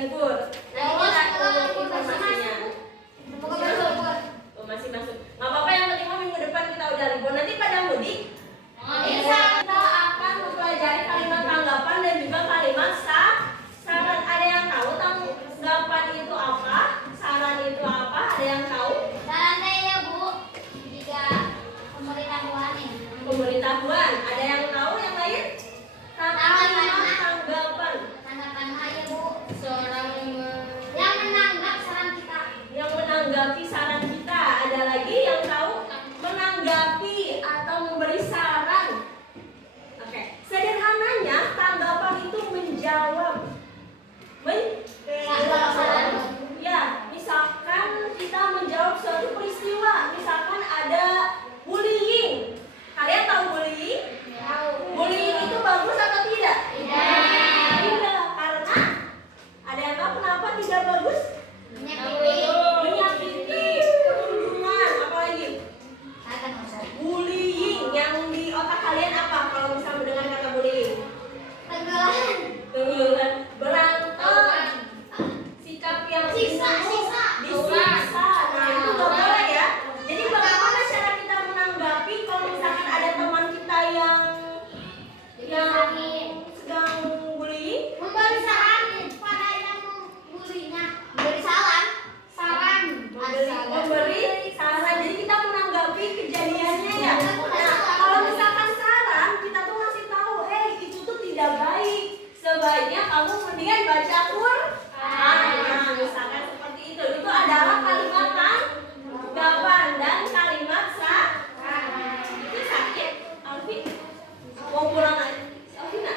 libur. Nanti kita tunggu informasinya. Masih masuk. Nggak apa-apa, yang penting minggu depan kita udah libur. Nanti pada mudik. Kita akan mempelajari kalimat tanggapan dan juga kalimat saran. Ada yang tahu tanggapan itu apa? Saran itu apa? Ada yang tahu? Sarannya ya Bu, jika pemberitahuan nih. Pemberitahuan. Ada yang tahu yang lain? Kalimat tanggapan. Tanggapan aja Bu. Seorang yang menanggap saran kita. Yang menanggapi saran kita. Ada lagi yang tahu? Menanggapi atau memberi saran. Oke. Sederhananya tanggapan itu menjawab. Ya, misalkan kita menjawab suatu peristiwa, misalkan ada bullying. Kalian tahu bullying? Tahu. Bullying itu bagus atau tidak? Tidak. Tidak, karena ada yang tahu kenapa tidak bagus? Menyakiti, perundungan, apalagi? Bullying, yang di otak kalian apa kalau bisa mendengar kata bullying? Tenggelam, berantem, sikap yang disiksa. Nah, itu gak boleh ya. Jadi bagaimana cara kita menanggapi kalau misalkan ada teman kita yang sedang bullying? Memberi saran pada yang membulinya. Memberi saran. Memberi saran. Jadi kita menanggapi kejadiannya ya. Nah, kalau misalkan saran, kita tuh ngasih tahu, itu tuh tidak baik. Sebaiknya kamu mendingan baca Quran. Nah, misalkan seperti itu. Itu adalah kalimat tanggapan dan kalimat saran. Itu sakit, Alfi? Mau pulang aja? Alvina?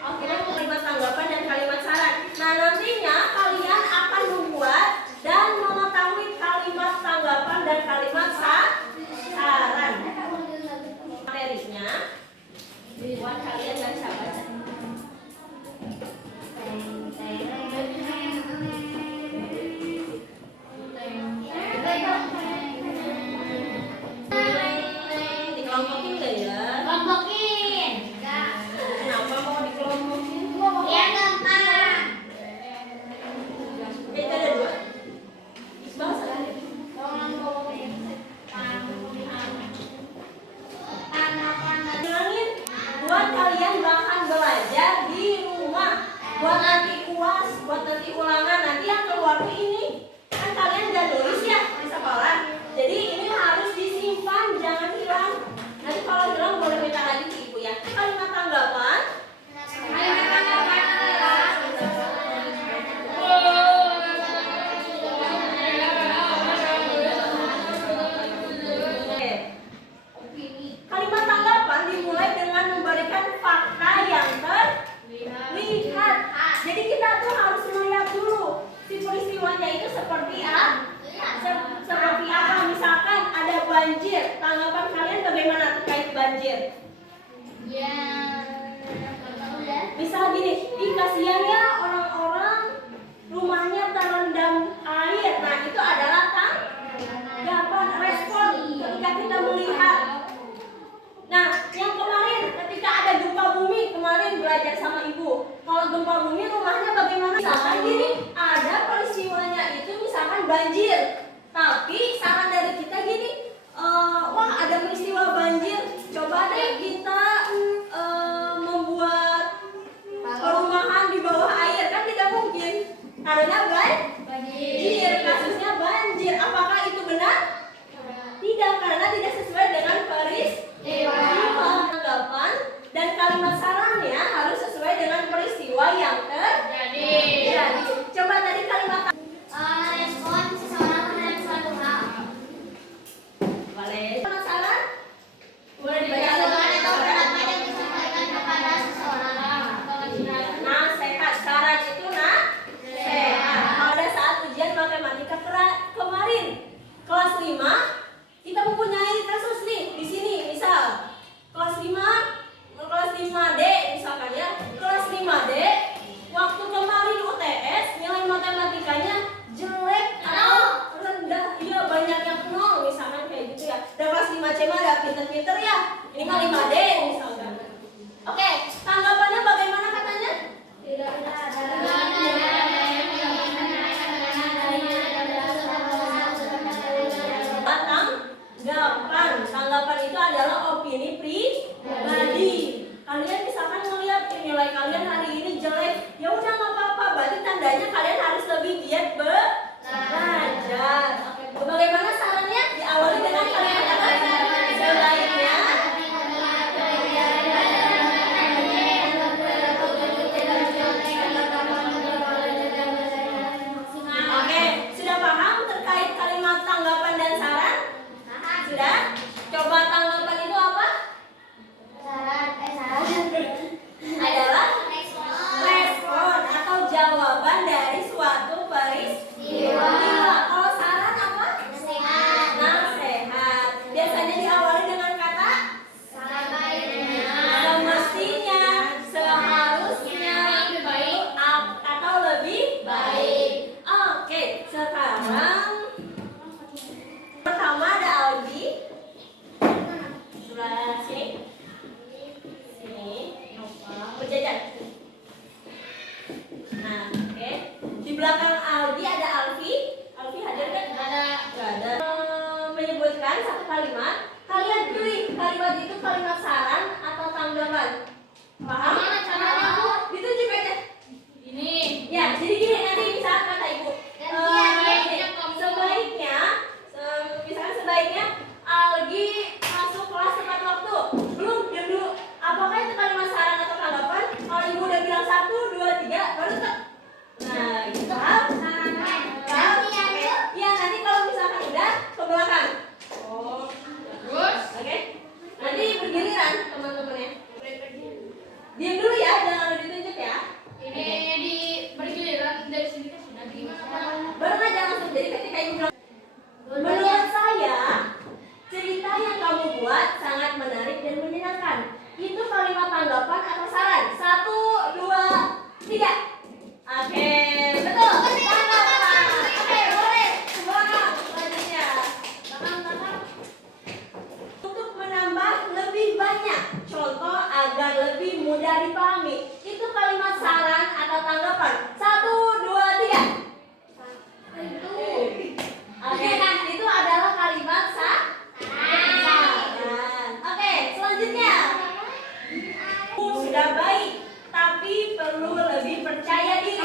Alvina mau kalimat tanggapan dan kalimat saran. Nah, nantinya kalian akan membuat dan mengetahui kalimat tanggapan dan kalimat saran. Materinya buat kalian baca-baca. Dikelompokin nggak ya? Kelompokin. Kenapa mau dikelompokin? Ya gampang. Itu ada dua. Iqbal salah. Bilangin buat kalian bahan belajar di rumah, buat nanti UAS, buat nanti ulangan. Nanti yang keluar ini kan kalian udah nulis ya di sekolah. Jadi ini harus disimpan, jangan hilang. Nanti kalau hilang boleh minta lagi ke ibu ya. Kalimat tanggapan. Kalimat tanggapan dimulai dengan memberikan fakta yang terlihat. Jadi kita tuh harus melihat dulu si peristiwanya itu seperti apa. Seperti apa? Misalkan ada banjir, tanggapan kalian bagaimana terkait banjir? Ya. Misal gini, kasihan ya orang-orang rumahnya terendam air. Nah, itu adalah tanggapan, respon ketika kita melihat. Nah, yang kemarin ketika ada gempa bumi, kemarin belajar sama ibu. Kalau gempa bumi rumahnya bagaimana? Misalkan gini, ada peristiwanya itu misalkan banjir. Tapi saran dari kita gini, wah ada peristiwa banjir, coba deh kita membuat perumahan di bawah air. Kan tidak mungkin, karena banjir, kasusnya banjir. Apakah itu benar? Tidak, karena tidak sesuai dengan peristiwa. Tanggapan dan kalimat sarannya harus sesuai dengan peristiwa yang terjadi. Coba tadi kalimat Respon seseorang terhadap suatu hal. boleh. Kalimat saran boleh dibaca. Jawaban atau pendapat yang disampaikan kepada seseorang. Nasihat, saran itu nasihat. Nah, oke. Di belakang Aldi ada Alfi. Alfi hadir kan? Ada. Gak ada. Menyebutkan satu kalimat. Kalian pilih kalimat itu kalimat saran atau tanggapan. Paham? Gimana caranya, Bu? Ditunjuk aja. Ini. Ya, jadi gini nanti misalkan kata ibu. Sebaiknya kamu. Misalkan sebaiknya Algi masuk kelas tepat waktu. Belum, diam dulu. Apakah itu kalimat saran atau tanggapan? Kalau ibu udah bilang 1, 2, 3, baru tetap. Nah, gitu. Paham? Paham? Iya, nanti kalau misalkan udah ke belakang. Oh, Terus. oke. Nanti bergiliran teman-temannya. Diam dulu ya, jangan ditunjuk ya. Ini di bergiliran dari sini kan sudah gimana? Baru aja langsung. Jadi ketika ibu bilang, menurut saya cerita yang kamu buat sangat menarik dan menyenangkan. Itu kalimat tanggapan atau saran? 1, 2, 3. Oke, betul. Tanggapan. Oke, boleh. Semangat selanjutnya. Untuk menambah lebih banyak contoh agar lebih mudah dipahami. Itu kalimat saran atau tanggapan? 1, 2, 3. Oke, nah itu adalah kalimat saran. Oke, selanjutnya. Sudah baik, tapi perlu lebih percaya diri.